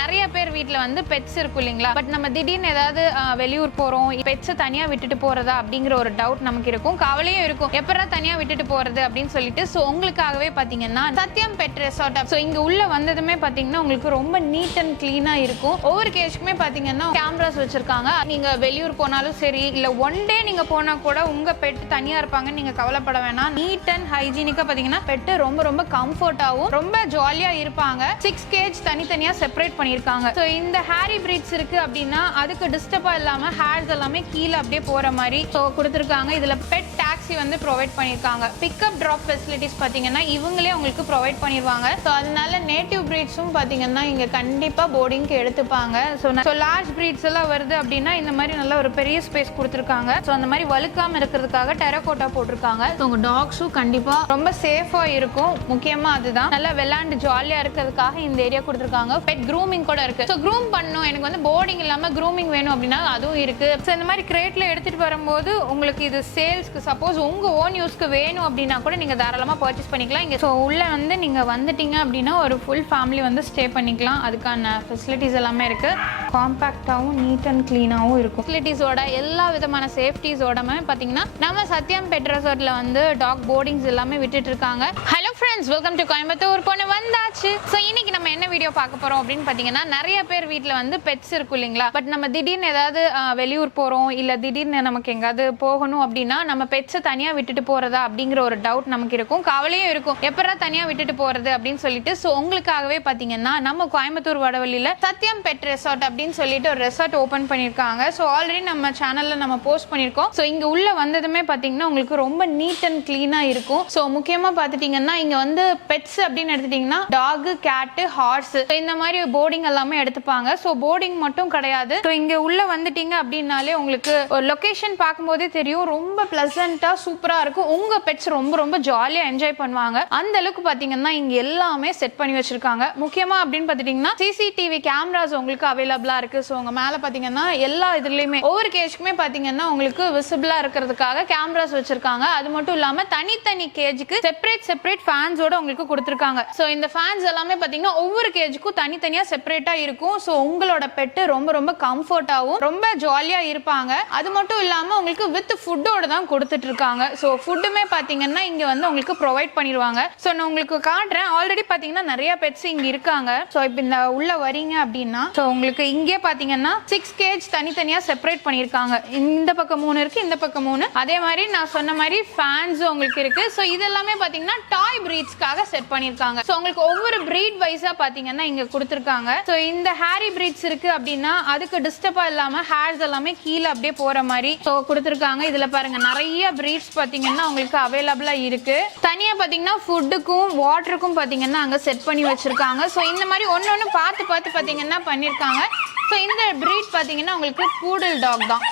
நிறைய பேர் வீட்ல வந்து பெட்ஸ் இருக்கும் இல்லைங்களா, பட் நம்ம திடீர்னு ஏதாவது வெளியூர் போறோம், பெட்ஸை தனியா விட்டுட்டு போறதா அப்படிங்கிற ஒரு டவுட் நமக்கு இருக்கும், கவலையும் இருக்கும், எப்படா தனியா விட்டுட்டு போறது அப்படின்னு சொல்லிட்டு. ஸோ உங்களுக்காகவே பாத்தீங்கன்னா சத்யம் பெட் ரெசார்ட். ஸோ இங்க உள்ள வந்ததுமே பாத்தீங்கன்னா உங்களுக்கு ரொம்ப நீட் அண்ட் கிளீனா இருக்கும். ஒவ்வொரு கேஜுக்குமே பாத்தீங்கன்னா கேமராஸ் வச்சிருக்காங்க. நீங்க வெளியூர் போனாலும் சரி, இல்ல ஒன் டே நீங்க போனா கூட உங்க பெட் தனியா இருப்பாங்க, நீங்க கவலைப்பட வேணாம். நீட் அண்ட் ஹைஜீனிக்கா பாத்தீங்கன்னா பெட் ரொம்ப ரொம்ப கம்ஃபர்ட்டாவும் ரொம்ப ஜாலியா இருப்பாங்க. 6 கேஜ் தனித்தனியா செப்பரேட் பண்ணிருக்காங்க. சோ இந்த ஹேரி பிரீட்ஸ் இருக்கு அப்படின்னா அதுக்கு டிஸ்டர்பா இல்லாம ஹேர்ஸ் எல்லாமே கீழே அப்படியே போற மாதிரி சோ கொடுத்துருக்காங்க. இதுல பெட் டாக்ஸி வந்து ப்ரொவைட் பண்ணிருக்காங்க. பிக்கப் டிராப் ஃபெசிலிட்டிஸ் பாத்தீங்கன்னா இவங்களே உங்களுக்கு ப்ரொவைட் பண்ணிடுவாங்க. ஸோ அதனால நேட்டிவ் பிரீட்ஸும் பாத்தீங்கன்னா இங்க கண்டிப்பா போர்டிங்க்கு எடுத்துப்பாங்க. ஸோ லார்ஜ் பிரீட்ஸ் எல்லாம் வருது அப்படின்னா இந்த மாதிரி நல்ல ஒரு பெரிய ஸ்பேஸ் கொடுத்துருக்காங்க. ஸோ அந்த மாதிரி வழுக்காம இருக்கிறதுக்காக டெரகோட்டா போட்டிருக்காங்க. ஸோ உங்க டாக்ஸும் கண்டிப்பா ரொம்ப சேஃபா இருக்கும். முக்கியமா அதுதான், நல்லா விளையாண்டு ஜாலியா இருக்கிறதுக்காக இந்த ஏரியா கொடுத்துருக்காங்க. பெட் க்ரூமிங் கூட இருக்கு. ஸோ க்ரூம் பண்ணணும், எனக்கு வந்து போர்டிங் இல்லாம க்ரூமிங் வேணும் அப்படின்னா அதுவும் இருக்கு. ஸோ இந்த மாதிரி கிரேட்ல எடுத்துட்டு வரும்போது உங்களுக்கு இது சேல்ஸ்க்கு சப்போஸ் உங்க ஓன் யூஸ்க்கு வேணும் அப்படின்னா கூட நீங்க தாராளமா பர்ச்சேஸ் பண்ணிக்கலாம். இங்க ஸோ உள்ள வந்து நீங்க வந்துட்டீங்க அப்படின்னா ஒரு ஃபுல் ஃபேமிலி வந்து ஸ்டே பண்ணிக்கலாம். அதுக்கான ஃபெசிலிட்டிஸ் எல்லாமே இருக்கு. காம்பாக்டாகவும் நீட் அண்ட் கிளீனாகவும் இருக்கும். ஃபெசிலிட்டிஸோட எல்லா விதமான சேஃப்டிஸோடமே பார்த்தீங்கன்னா நம்ம சத்யம் பெட் ரெசார்ட்ல வந்து டாக் போர்டிங்ஸ் எல்லாமே விட்டுட்டு இருக்காங்க. Hello friends, welcome to Coimbatore. பொண்ணு வந்தாச்சு. ஸோ இன்னைக்கு நம்ம என்ன வீடியோ பார்க்க போறோம் அப்படின்னு பார்த்தீங்கன்னா, நிறைய பேர் வீட்டில் வந்து பெட்ஸ் இருக்கும் இல்லைங்களா, பட் நம்ம திடீர்னு ஏதாவது வெளியூர் போறோம், இல்லை திடீர்னு நமக்கு எங்காவது போகணும் அப்படின்னா நம்ம பெட்ஸை தனியாக விட்டுட்டு போறதா அப்படிங்கிற ஒரு டவுட் நமக்கு இருக்கும், கவலையும் இருக்கும், எப்படா தனியாக விட்டுட்டு போறது அப்படின்னு சொல்லிட்டு. ஸோ உங்களுக்காகவே பார்த்தீங்கன்னா நம்ம கோயம்புத்தூர் வடவள்ளியில் சத்யம் பெட் ரெசார்ட் அப்படின்னு சொல்லிட்டு ஒரு ரெசார்ட் ஓப்பன் பண்ணியிருக்காங்க. ஸோ ஆல்ரெடி நம்ம சேனல்ல நம்ம போஸ்ட் பண்ணியிருக்கோம். ஸோ இங்க உள்ள வந்ததுமே பார்த்தீங்கன்னா உங்களுக்கு ரொம்ப நீட் அண்ட் கிளீனா இருக்கும். ஸோ முக்கியமா பார்த்துட்டீங்கன்னா இங்க வந்து பெட்ஸ் அப்படின்னு எடுத்துட்டீங்கன்னா டாக், கேட், ஹார்ஸ் இந்த மாதிரி போர்டிங் எல்லாமே எடுத்துப்பாங்க. ஸோ போர்டிங் மட்டும் கிடையாது. ஸோ இங்க உள்ள வந்துட்டீங்க அப்படின்னாலே உங்களுக்கு ஒரு லொகேஷன் பார்க்கும்போதே தெரியும், ரொம்ப பிளசண்டா சூப்பரா இருக்கும். உங்க பெட்ஸ் ரொம்ப ரொம்ப ஜாலியா என்ஜாய் பண்ணுவாங்க. அந்த அளவுக்கு பாத்தீங்கன்னா இங்க எல்லாமே செட் பண்ணி வச்சிருக்காங்க. முக்கியமா அப்படின்னு பாத்துட்டீங்கன்னா சிசிடிவி கேமராஸ் உங்களுக்கு அவைலபிளா இருக்கு. ஸோ உங்க மேல பாத்தீங்கன்னா எல்லா இதுலயுமே ஒவ்வொரு கேஜுக்குமே பாத்தீங்கன்னா உங்களுக்கு விசிபிளா இருக்கிறதுக்காக கேமராஸ் வச்சிருக்காங்க. அது மட்டும் இல்லாம தனித்தனி கேஜுக்கு செப்பரேட் ஃபேன்ஸோட உங்களுக்கு கொடுத்துருக்காங்க. ஸோ இந்த ஃபேன்ஸ் எல்லாமே பாத்தீங்கன்னா ஒவ்வொரு கேஜுக்கும் தனித்தனியா செப்பரேட்டா இருக்கும். ஸோ உங்களோட பெட்டு ரொம்ப ரொம்ப கம்ஃபர்ட்டாவும் ரொம்ப ஜாலியா இருப்பாங்க. அது மட்டும் இல்லாம உங்களுக்கு வித் ஃபுட்டோட தான் கொடுத்துட்டு இருக்காங்க. ஸோ ஃபுட்டுமே பாத்தீங்கன்னா இங்க வந்து உங்களுக்கு ப்ரொவைட் பண்ணிடுவாங்க. ஸோ நான் உங்களுக்கு காட்டுறேன். ஆல்ரெடி பாத்தீங்கன்னா நிறைய பெட்ஸ் இங்க இருக்காங்க. ஸோ இப்போ இந்த உள்ள வரீங்க அப்படின்னா ஸோ உங்களுக்கு இங்கே பாத்தீங்கன்னா 6 கேஜ் தனித்தனியா செப்பரேட் பண்ணிருக்காங்க. இந்த பக்கம் 3 இருக்கு, இந்த பக்கம் 3. அதே மாதிரி நான் சொன்ன மாதிரி ஃபேன்ஸ் உங்களுக்கு இருக்கு. ஸோ இதெல்லாமே பாத்தீங்கன்னா டாய் பிரீட்ஸ்க்காக செட் பண்ணிருக்காங்க. ஸோ உங்களுக்கு ஒவ்வொரு பிரீட் வைஸா பாத்தீங்கன்னா இங்க கொடுத்துருக்காங்க. ஸோ இந்த ஹேரி பிரீட்ஸ் இருக்கு அப்படின்னா அதுக்கு டிஸ்டர்பா இல்லாம ஹேர்ஸ் எல்லாமே கீழே அப்படியே போற மாதிரி ஸோ கொடுத்துருக்காங்க. இதுல பாருங்க நிறைய பிரீட்ஸ் பாத்தீங்கன்னா உங்களுக்கு அவைலபிளா இருக்கு. தனியா பாத்தீங்கன்னா ஃபுட்டுக்கும் வாட்டருக்கும் பாத்தீங்கன்னா அங்க செட் பண்ணி வச்சிருக்காங்க. ஸோ இந்த மாதிரி ஒன்னொன்னு பார்த்து பாத்தீங்கன்னா பண்ணிருக்காங்க. ஸோ இந்த பிரீட் பாத்தீங்கன்னா உங்களுக்கு பூடல் டாக் தான்.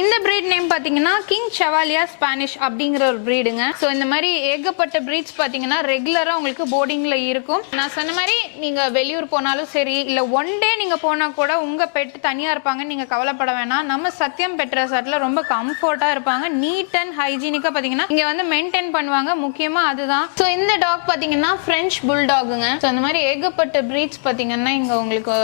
இந்த பிரீட் நேம் பாத்தீங்கன்னா கிங் செவாலியர் ஸ்பானிஷ் அப்படிங்கிற ஒரு பிரீடுங்க. ஸோ இந்த மாதிரி ஏகப்பட்ட பிரீட்ஸ் பாத்தீங்கன்னா ரெகுலரா உங்களுக்கு போர்டிங்ல இருக்கும். நான் சொன்ன மாதிரி நீங்க வெளியூர் போனாலும் சரி, இல்ல ஒன் டே நீங்க போனா கூட உங்க பெட் தனியா இருப்பாங்க, நீங்க கவலைப்பட வேணாம். நம்ம சத்யம் பெட் ரெசார்ட்ல ரொம்ப கம்ஃபர்ட்டா இருப்பாங்க. நீட் அண்ட் ஹைஜீனிக்கா பாத்தீங்கன்னா இங்க வந்து மெயின்டைன் பண்ணுவாங்க. முக்கியமா அதுதான். ஸோ இந்த டாக் பாத்தீங்கன்னா பிரெஞ்ச் புல்டாகுங்க. ஸோ அந்த மாதிரி ஏகப்பட்ட பிரீட்ஸ் பாத்தீங்கன்னா இங்க உங்களுக்கு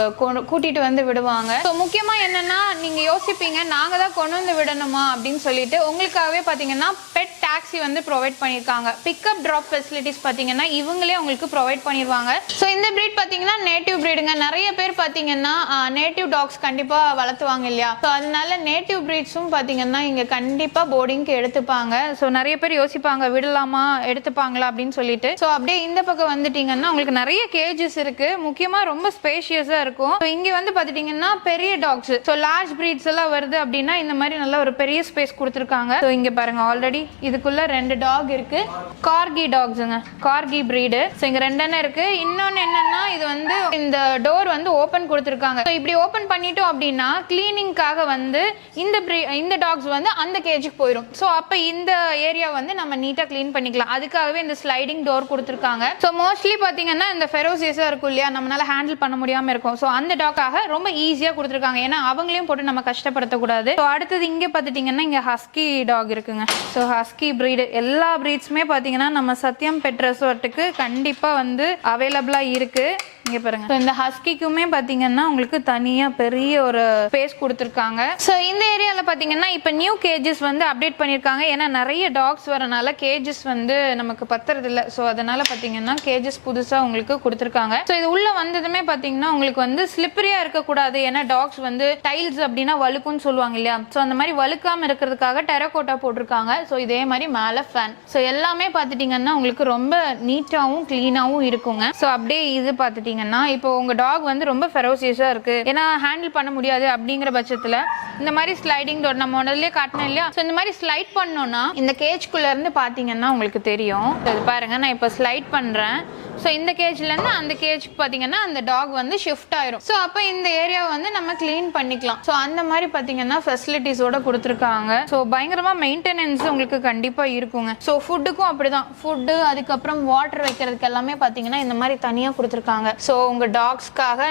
கூட்டிட்டு வந்து விடுவாங்க. ஸோ முக்கியமா என்னன்னா நீங்க யோசிப்பீங்க, நாங்க தான் கொண்டு வந்து விடணுமா அப்படின்னு சொல்லிட்டு. உங்களுக்காகவே பாத்தீங்கன்னா பெட் டாக்ஸி வந்து ப்ரொவைட் பண்ணிருக்காங்க. பிக்கப் டிராப் ஃபெசிலிட்டிஸ் பாத்தீங்கன்னா இவங்களே உங்களுக்கு ப்ரொவைட் பண்ணிடுவாங்க. ஸோ இந்த பிரீட் பாத்தீங்கன்னா நேட்டிவ் பிரீடுங்க. நிறைய பேர் பாத்தீங்கன்னா நேட்டிவ் டாக்ஸ் கண்டிப்பா வளர்த்துவாங்க இல்லையா. ஸோ அதனால நேட்டிவ் பிரீட்ஸும் பாத்தீங்கன்னா இங்க கண்டிப்பா போர்டிங்க்கு எடுத்துப்பாங்க. ஸோ நிறைய பேர் யோசிப்பாங்க விடலாமா எடுத்துப்பாங்களா அப்படின்னு சொல்லிட்டு. ஸோ அப்படியே இந்த பக்கம் வந்துட்டீங்கன்னா உங்களுக்கு நிறைய கேஜஸ் இருக்கு. முக்கியமா ரொம்ப ஸ்பேஷியஸா இருக்கும். இங்க வந்து பாத்துட்டீங்கன்னா பெரிய டாக்ஸ், ஸோ லார்ஜ் பிரீட்ஸ் எல்லாம் வருது அப்படின்னா இந்த மாதிரி நல்ல ஒரு பெரிய ஸ்பேஸ் கொடுத்துருக்காங்க. ஸோ இங்க பாருங்க ஆல்ரெடி இதுக்குள்ள 2 டாக் இருக்கு. கார்கி டாக்ஸுங்க, கார்கி பிரீடு. ஸோ இங்க 2 இருக்கு. இன்னொன்னு என்னன்னா இது வந்து இந்த டோர் வந்து ஓபன் கொடுத்துருக்காங்க. ஸோ இப்படி ஓபன் பண்ணிட்டோம் அப்படின்னா கிளீனிங்காக வந்து இந்த டாக்ஸ் வந்து அந்த கேஜுக்கு போயிடும். ஸோ அப்ப இந்த ஏரியா வந்து நம்ம நீட்டா கிளீன் பண்ணிக்கலாம். அதுக்காகவே இந்த ஸ்லைடிங் டோர் கொடுத்துருக்காங்க. ஸோ மோஸ்ட்லி பாத்தீங்கன்னா இந்த ஃபெரோசியஸா இருக்கும் இல்லையா, நம்மளால ஹேண்டில் பண்ண முடியாம இருக்கும். ஸோ அந்த டாக்காக ரொம்ப ஈஸியா கொடுத்துருக்காங்க. ஏன்னா அவங்களையும் போட்டு நம்ம கஷ்டப்படுத்தக்கூடாது. ஸோ அடுத்தது இங்க பாத்துட்டீங்கன்னா இங்க ஹஸ்கி டாக் இருக்குங்க. ஸோ ஹஸ்கி பிரீடு எல்லா பிரீட்ஸுமே பாத்தீங்கன்னா நம்ம சத்யம் பெட் ரெசார்ட்டுக்கு கண்டிப்பா வந்து அவைலபிளா இருக்கு. இங்க பாருங்க. So இந்த ஹஸ்கிக்குமே பாத்தீங்கன்னா உங்களுக்கு தனியா பெரிய ஒரு ஸ்பேஸ் கொடுத்திருக்காங்க. சோ இந்த ஏரியால பாத்தீங்கன்னா இப்ப நியூ கேஜஸ் வந்து அப்டேட் பண்ணிருக்காங்க. ஏன்னா நிறைய டாக்ஸ் வரனால கேஜஸ் வந்து நமக்கு பத்துறது இல்ல. சோ அதனால பாத்தீங்கன்னா கேஜஸ் புதுசா உங்களுக்கு கொடுத்திருக்காங்க. சோ இது உள்ள வந்ததுமே பாத்தீங்கன்னா உங்களுக்கு வந்து ஸ்லிப்பரியா இருக்க கூடாது. ஏன்னா டாக்ஸ் வந்து டைல்ஸ் அப்படின்னா வழுக்கும்னு சொல்லுவாங்க இல்லையா. சோ அந்த மாதிரி வழுக்காம இருக்கிறதுக்காக டெரகோட்டா போட்டிருக்காங்க. சோ இதே மாதிரி மேல ஃபேன். சோ எல்லாமே பாத்துட்டீங்கன்னா உங்களுக்கு ரொம்ப நீட்டாவும் கிளீனாவும் இருக்குங்க. சோ அப்படியே இது பாத்துட்டீங்கன்னா இப்போ உங்க டாக் வந்து ரொம்ப ஃபெரோசியஸா இருக்கு, ஏன்னா ஹேண்டில் பண்ண முடியாது அப்படிங்கிற பட்சத்துல இந்த மாதிரி ஸ்லைடிங் டோர் நம்ம முதல்லயே காட்டினோம் இல்லையா. ஸோ இந்த மாதிரி ஸ்லைட் பண்ணோம்னா இந்த கேஜ்குள்ள இருந்து பாத்தீங்கன்னா உங்களுக்கு தெரியும். இது பாருங்க, நான் இப்போ ஸ்லைட் பண்றேன். ஸோ இந்த கேஜ்ல இருந்து அந்த கேஜ்க்கு பாத்தீங்கன்னா அந்த டாக் வந்து ஷிஃப்ட் ஆயிரும். ஸோ அப்போ இந்த ஏரியாவை வந்து நம்ம கிளீன் பண்ணிக்கலாம். ஸோ அந்த மாதிரி பாத்தீங்கன்னா ஃபெசிலிட்டிஸோட கொடுத்துருக்காங்க. ஸோ பயங்கரமா மெயின்டெனன்ஸ் உங்களுக்கு கண்டிப்பா இருக்குங்க. ஸோ ஃபுட்டுக்கும் அப்படிதான், ஃபுட்டு அதுக்கப்புறம் வாட்டர் வைக்கிறதுக்கு எல்லாமே பாத்தீங்கன்னா இந்த மாதிரி தனியா கொடுத்துருக்காங்க. ஸோ உங்க டாக்ஸ்க்காக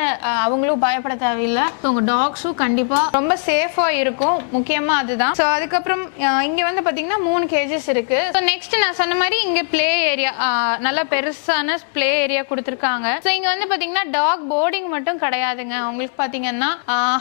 அவங்களும் பயப்பட தேவையில்லை. ஸோ உங்க டாக்ஸும் கண்டிப்பா ரொம்ப சேஃபா இருக்கும். முக்கியமா அதுதான். ஸோ அதுக்கப்புறம் இங்க வந்து பாத்தீங்கன்னா 3 கேஜஸ் இருக்கு. ஸோ நெக்ஸ்ட் நான் சொன்ன மாதிரி இங்க பிளே ஏரியா, நல்ல பெருசான பிளே ஏரியா கொடுத்திருக்காங்க. சோ இங்க வந்து பாத்தீங்கன்னா டாக் போர்டிங் மட்டும் கிடையாதுங்க. உங்களுக்கு பாத்தீங்கன்னா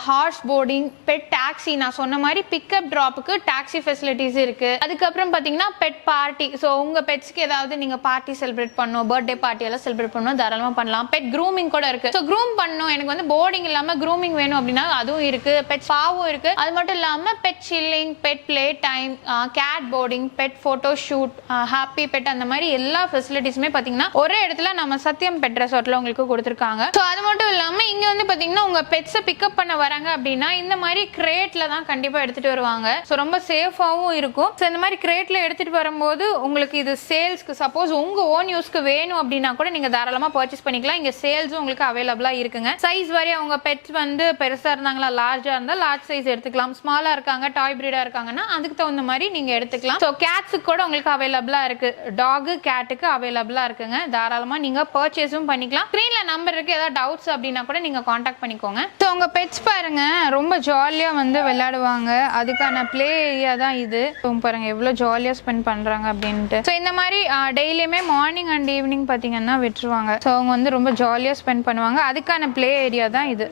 ஹார்ஸ் போர்டிங், பெட் டாக்ஸி, நான் சொன்ன மாதிரி பிக்கப் டிராப்புக்கு டாக்ஸி ஃபெசிலிட்டிஸ் இருக்கு. அதுக்கப்புறம் பாத்தீங்கன்னா பெட் பார்ட்டி. சோ உங்க பெட்ஸ்க்கு ஏதாவது நீங்க பார்ட்டி செலிப்ரேட் பண்ணணும், பர்த்டே பார்ட்டி எல்லாம் செலிப்ரேட் பண்ணணும், தாராளமா பண்ணலாம். பெட் க்ரூமிங் கூட இருக்கு. சோ க்ரூம் பண்ணணும், எனக்கு வந்து போர்டிங் இல்லாம க்ரூமிங் வேணும் அப்படின்னா அதுவும் இருக்கு. பெட் ஸ்பாவும் இருக்கு. அது மட்டும் இல்லாம pet chilling, pet play time, cat boarding, pet photo shoot, happy pet, அந்த மாதிரி எல்லா ஃபெசிலிட்டிஸுமே பாத்தீங்கன்னா ஒரே இடத்துல நம்ம சத்யம் பெட் ரெசார்ட்ல உங்களுக்கு கொடுத்திருக்காங்க. சோ அது மட்டும் இல்லாம இங்க வந்து பாத்தீங்கன்னா உங்க பெட்ஸை பிக்கப் பண்ண வராங்க அப்படின்னா இந்த மாதிரி கிரேட்ல தான் கண்டிப்பா எடுத்துட்டு வருவாங்க. சோ ரொம்ப சேஃபாவும் இருக்கும். சோ இந்த மாதிரி கிரேட்ல எடுத்துட்டு வரும்போது உங்களுக்கு இது சேல்ஸ்க்கு, சப்போஸ் உங்க ஓன் யூஸ்க்கு வேணும் அப்படின்னா கூட நீங்க தாராளமா பர்ச்சேஸ் பண்ணிக்கலாம். இங்க சேல்ஸும் உங்களுக்கு அவைலபிளா இருக்குங்க. சைஸ் வரையா உங்க பெட்ஸ் வந்து பெருசா இருந்தாங்களா, லார்ஜா இருந்தா லார்ஜ் சைஸ் எடுத்துக்கலாம். ஸ்மாலா இருக்காங்க, டாய் பிரீடா இருக்காங்கன்னா அதுக்கு தகுந்த மாதிரி நீங்க எடுத்துக்கலாம். சோ கேட்ஸுக்கு கூட உங்களுக்கு அவைலபிளா இருக்கு. டாக் கேட்டுக்கு அவைலபிளா இருக்குங்க. தாராளமா நீங்க பர்ச்சேஸும் பண்ணிக்கலாம். ஸ்கிரீன்ல நம்பர் இருக்கு. ஏதாவது டவுட்ஸ் அப்படின்னா கூட நீங்க காண்டாக்ட் பண்ணிக்கோங்க. சோ உங்க பெட்ஸ் பாருங்க ரொம்ப ஜாலியா வந்து விளையாடுவாங்க. அதுக்கான பிளே ஏரியா தான் இது. பாருங்க எவ்வளவு ஜாலியா ஸ்பெண்ட் பண்றாங்க அப்படின்ட்டு. சோ இந்த மாதிரி டெய்லியுமே மார்னிங் அண்ட் ஈவினிங் பாத்தீங்கன்னா விட்டுருவாங்க. சோ அவங்க வந்து ரொம்ப ஜாலியா ஸ்பெண்ட் பண்ணுவாங்க. அதுக்கான பிளே ஏரியா தான் இது.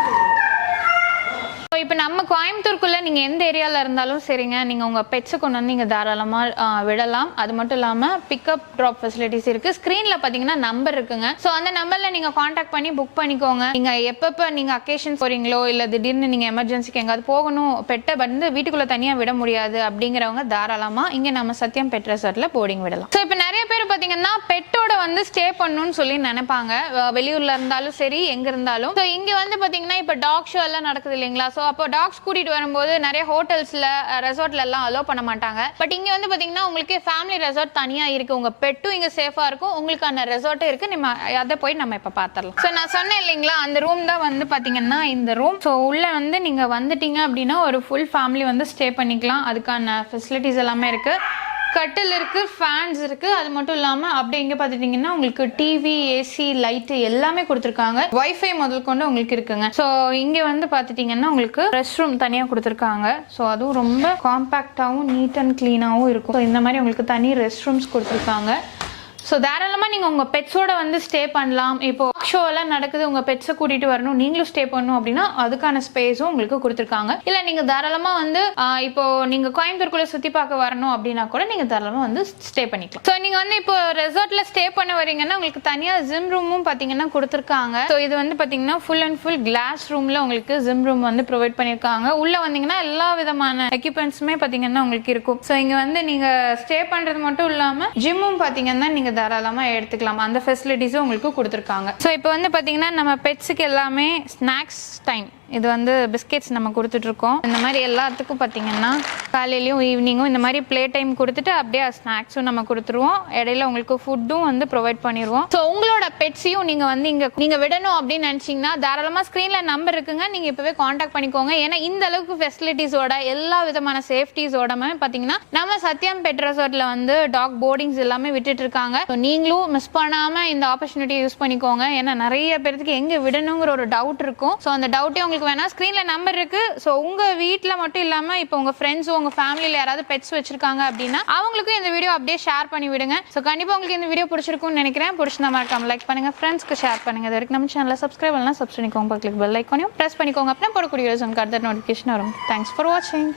இப்போ நம்ம கோயம்புத்தூருக்குள்ள நீங்க எந்த ஏரியால இருந்தாலும் சரிங்க, நீங்க உங்க பெட்ஸை கொண்டு வந்து நீங்க தாராளமா விடலாம். அது மட்டும் இல்லாம பிக்கப் ட்ராப் ஃபெசிலிட்டிஸ் இருக்கு. ஸ்கிரீன்ல பாத்தீங்கன்னா நம்பர் இருக்குங்க. சோ அந்த நம்பர்ல நீங்க காண்டாக்ட் பண்ணி புக் பண்ணிக்கோங்க. நீங்க எப்பப்ப நீங்க அக்கேஷன் போறீங்களோ இல்ல திடீர்னு நீங்க எமர்ஜென்சிக்கு எங்காவது போகணும், பெட்டை வந்து வீட்டுக்குள்ள தனியா விட முடியாது அப்படிங்கிறவங்க தாராளமா இங்க நம்ம சத்யம் பெட் ரெசார்ட்ல போர்டிங் விடலாம். சோ இப்போ நிறைய பேர் பாத்தீங்கன்னா பெட்டோட வந்து ஸ்டே பண்ணணும்னு சொல்லி நினைப்பாங்க, வெளியூர்ல இருந்தாலும் சரி எங்க இருந்தாலும். சோ இங்க வந்து பாத்தீங்கன்னா இப்ப டாக் ஷோ எல்லாம் நடக்குது இல்லைங்களா. சோ அப்போ டாக்ஸ் கூட்டிட்டு வரும்போது நிறைய ஹோட்டல்ஸ்ல ரெசார்ட்ல எல்லாம் அலோ பண்ண மாட்டாங்க. பட் இங்க வந்து பாத்தீங்கன்னா உங்களுக்கு ஃபேமிலி ரெசார்ட் தனியா இருக்கு. உங்க பெட்டும் இங்க சேஃபா இருக்கும், உங்களுக்கான ரெசார்ட்டும் இருக்கு. நம்ம அதை போய் நம்ம இப்ப பாத்திரலாம். சோ நான் சொன்னேன் இல்லைங்களா, அந்த ரூம் தான் வந்து பாத்தீங்கன்னா இந்த ரூம். சோ உள்ள வந்து நீங்க வந்துட்டீங்க அப்படின்னா ஒரு ஃபுல் ஃபேமிலி வந்து ஸ்டே பண்ணிக்கலாம். அதுக்கான ஃபெசிலிட்டிஸ் எல்லாமே இருக்கு. கட்டில் இருக்கு, ஃபேன்ஸ் இருக்கு. அது மட்டும் இல்லாம அப்படி இங்க பாத்துட்டீங்கன்னா உங்களுக்கு டிவி, ஏசி, லைட் எல்லாமே கொடுத்துருக்காங்க. வைஃபை முதல் கொண்டு உங்களுக்கு இருக்குங்க. சோ இங்க வந்து பாத்துட்டீங்கன்னா உங்களுக்கு ரெஸ்ட் ரூம் தனியா கொடுத்துருக்காங்க. சோ அதுவும் ரொம்ப காம்பாக்டாவும் நீட் அண்ட் கிளீனாவும் இருக்கும். இந்த மாதிரி உங்களுக்கு தனி ரெஸ்ட் ரூம்ஸ் கொடுத்துருக்காங்க. ஸோ தாராளமாக நீங்கள் உங்கள் பெட்ஸோட வந்து ஸ்டே பண்ணலாம். இப்போ ஷோ எல்லாம் நடக்குது, உங்கள் பெட்ஸை கூட்டிகிட்டு வரணும், நீங்களும் ஸ்டே பண்ணணும் அப்படின்னா அதுக்கான ஸ்பேஸும் உங்களுக்கு கொடுத்துருக்காங்க. இல்லை நீங்கள் தாராளமாக வந்து இப்போ நீங்கள் கோயம்புத்தூருக்குள்ளே சுற்றி பார்க்க வரணும் அப்படின்னா கூட நீங்கள் தாராளமாக வந்து ஸ்டே பண்ணிக்கலாம். ஸோ நீங்கள் வந்து இப்போ ரெசார்ட்டில் ஸ்டே பண்ண வரீங்கன்னா உங்களுக்கு தனியாக ஜிம் ரூமும் பார்த்தீங்கன்னா கொடுத்துருக்காங்க. ஸோ இது வந்து பார்த்தீங்கன்னா ஃபுல் அண்ட் ஃபுல் கிளாஸ் ரூமில் உங்களுக்கு ஜிம் ரூம் வந்து ப்ரொவைட் பண்ணியிருக்காங்க. உள்ளே வந்தீங்கன்னா எல்லா விதமான எக்யூப்மெண்ட்ஸுமே பார்த்தீங்கன்னா உங்களுக்கு இருக்கும். ஸோ இங்கே வந்து நீங்கள் ஸ்டே பண்ணுறது மட்டும் இல்லாமல் ஜிம்மும் பார்த்தீங்கன்னா நீங்கள் தாராளமா எடுத்துக்கலாம். அந்த ஃபெசிலிட்டிஸும் உங்களுக்கு கொடுத்துருக்காங்க. ஸோ இப்போ வந்து பார்த்தீங்கன்னா நம்ம பெட்ஸுக்கு எல்லாமே ஸ்நாக்ஸ் டைம் இது வந்து பிஸ்கெட்ஸ் நம்ம கொடுத்துட்டு இருக்கோம். இந்த மாதிரி எல்லாத்துக்கும் பார்த்தீங்கன்னா காலையிலையும் ஈவினிங்கும் இந்த மாதிரி பிளே டைம் கொடுத்துட்டு அப்படியே ஸ்நாக்ஸும் நம்ம கொடுத்துருவோம். இடையில உங்களுக்கு ஃபுட்டும் வந்து ப்ரொவைட் பண்ணிடுவோம். ஸோ உங்களோட பெட்ஸையும் நீங்கள் வந்து இங்கே விடணும் அப்படின்னு நினச்சிங்கன்னா தாராளமாக ஸ்க்ரீனில் நம்பர் இருக்குங்க, நீங்கள் இப்போவே காண்டாக்ட் பண்ணிக்கோங்க. ஏன்னா இந்த அளவுக்கு ஃபெசிலிட்டிஸோட எல்லா விதமான சேஃப்டிஸோடமே பார்த்தீங்கன்னா நம்ம சத்யம் பெட் ரெசார்ட்ல வந்து டாக் போர்டிங்ஸ் எல்லாமே விட்டுட்டு இருக்காங்க. ஸோ நீங்களும் மிஸ் பண்ணாமல் இந்த ஆப்பர்ச்சுனிட்டியை யூஸ் பண்ணிக்கோங்க. ஏன்னா நிறைய பேருக்கு எங்கே விடணுங்கிற ஒரு டவுட் இருக்கும். ஸோ அந்த டவுட்டே உங்களுக்கு வேணா ஸ்க்ரீன்ல நம்பர் இருக்கு. ஸோ உங்க வீட்டில் மட்டும் இல்லாமல் இப்போ உங்க ஃப்ரெண்ட்ஸோ உங்க ஃபேமிலியில் யாராவது பெட்ஸ் வச்சிருக்காங்க அப்படின்னா அவங்களுக்கும் இந்த வீடியோ அப்படியே ஷேர் பண்ணி விடுங்க. ஸோ கண்டிப்பாக உங்களுக்கு இந்த வீடியோ பிடிச்சிருக்கும்னு நினைக்கிறேன். பிடிச்சிருந்தா மறக்காம லைக் பண்ணுங்க, ஃப்ரெண்ட்ஸ்க்கு ஷேர் பண்ணுங்க. இது வரைக்கும் நம்ம சேனலை சப்ஸ்கிரைப் பண்ணலாம், சப்ஸ்கிரைப் பண்ணிக்கோங்க, கிளிக் பெல் ஐக்கானையும் ப்ரெஸ் பண்ணிக்கோங்க. அப்புறம் போடக்கூடிய வீடியோஸ் உங்களுக்கு அடுத்த நோட்டிஃபிகேஷன் வரும். தேங்க்ஸ் ஃபார் வாட்சிங்.